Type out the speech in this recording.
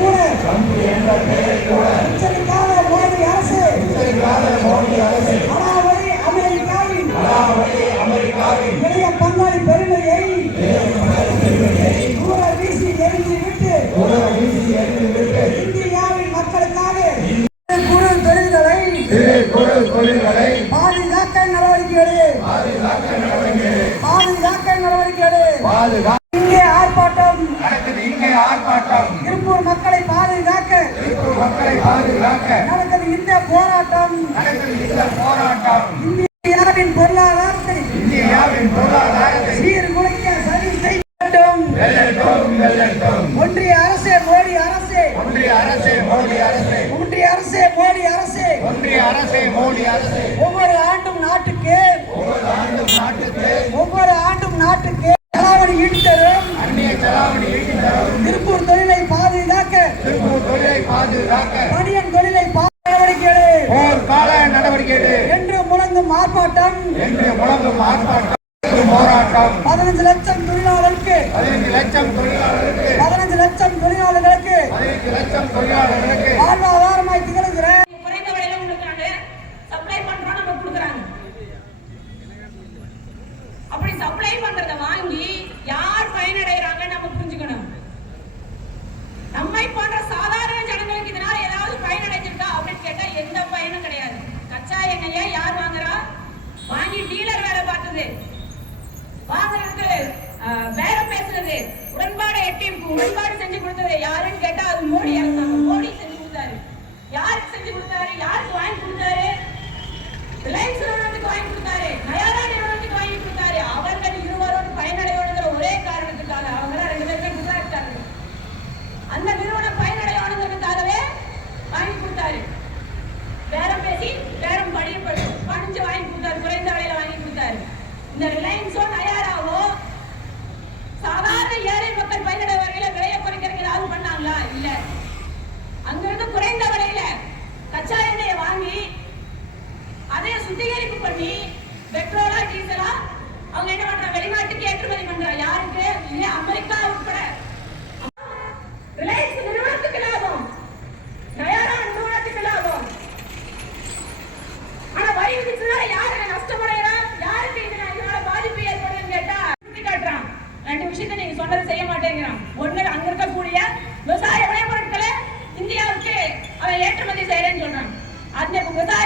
கூட எச்சரிக்காத மோடி அரசு அமெரிக்காவின் இளைய பங்காளி பெருமையை தூர வீசி எரிந்துவிட்டு இந்தியாவின் மக்களுக்காக தொழில்களை பாதுகாக்க நடவடிக்கை இங்கே ஆர்ப்பாட்டம் திருப்பூர் மக்களை பாதுகாக்க நடக்குது இந்த போராட்டம் இந்தியாவின் பொருளாதாரத்தை சீர்குலைக்க சரி செய்ய வேண்டும். ஒன்றிய அரசே மோடி அரசே ஒவ்வொரு ஆண்டும் நாட்டுக்கு செலாவணி ஈட்டரும் திருப்பூர் தொழிலை பாதுகாக்க பணியன் தொழிலை நடவடிக்கை என்று முழங்கும் ஆர்ப்பாட்டம் போராட்டம் 15 லட்சம் தொழிலாளர்களுக்கு 15 லட்சம் தொழிலாளர்களுக்கு வாழ்வாதாரமாய் திகழ்கிற குறைந்த விலையில உங்களுக்கு சப்ளை பண்றோம் நம்ம கொடுக்குறாங்க. அப்படி சப்ளை பண்றத வாங்கி யார் பயனடைறாங்க நம்ம புரிஞ்சுக்கணும். நம்மை போன்ற சாதாரண ஜனங்களுக்கு இதனால ஏதாவது பயனடைஞ்சிருக்கா அப்படின்னு கேட்டா எந்த பயனும் கிடையாது. கச்சா எண்ணெயை யார் வாங்குறா? வாங்கி டீலர் வேலை பார்த்தது, வாங்குறதுக்கு பேரம் பேசுறது, உடன்பாடு செஞ்சு கொடுத்தது யாருன்னு கேட்டா அது மோடி அரசாங்கம். மோடி செஞ்சு கொடுத்தாரு. யாருக்கு செஞ்சு கொடுத்தாரு? யாருக்கு வாங்கி கொடுத்தாரு? ரிலையன்ஸ் நிறுவனத்துக்கு வாங்கி கொடுத்தாரு, நயாரா நிறுவனத்துக்கு வாங்கி கொடுத்தாரு. அவர்கள் இருவரும் பயனடையோடுங்கிற ஒரே காரணத்துக்காக அவங்க 2 பேருமே குஜராத்தாங்க. அந்த நிறுவனம் பயனடையோடுங்கிறதுக்காகவே வாங்கி கொடுத்தாரு. பேரம் பேசி பேரம் படிஞ்சு வாங்கி கொடுத்தாரு, குறைந்த விலையில வாங்கி கொடுத்தாரு. இந்த ரிலையன்ஸோ நயாராவோ சாதாரண ஏழை மக்கள் பயனடைய வகையில விலையை குறைக்கிறதுக்கு ஏதாவது பண்ணாங்களா? இல்ல. அங்கிருந்து குறைந்த விலையில கச்சா எண்ணெயை வாங்கி அதை சுத்திகரிப்பு பண்ணி பெட்ரோலா டீசலா அவங்க என்ன பண்றாங்க? வெளிநாட்டுக்கு ஏற்றுமதி பண்றாங்க. யாருக்கு? இல்ல அமெரிக்கா உட்பட. ரிலையன்ஸ் நிறுவனத்துக்கு லாபம், நயாரா நிறுவனத்துக்கு லாபம். ஆனா வரி விதிச்சதால யாருக்கு நஷ்டமடைறா? யாருக்கு இதனால பாதிப்பு ஏற்படுதுன்னு கேட்டா காட்டுறான். 2 விஷயத்தை நீங்க சொன்னதை செய்ய மாட்டேங்கிறான். ஒண்ணு, அங்க இருக்கக்கூடிய விவசாய விளைபொருட்களை இந்தியாவுக்கு அவன் ஏற்றுமதி செய்யறேன்னு சொல்றான். அந்த விவசாய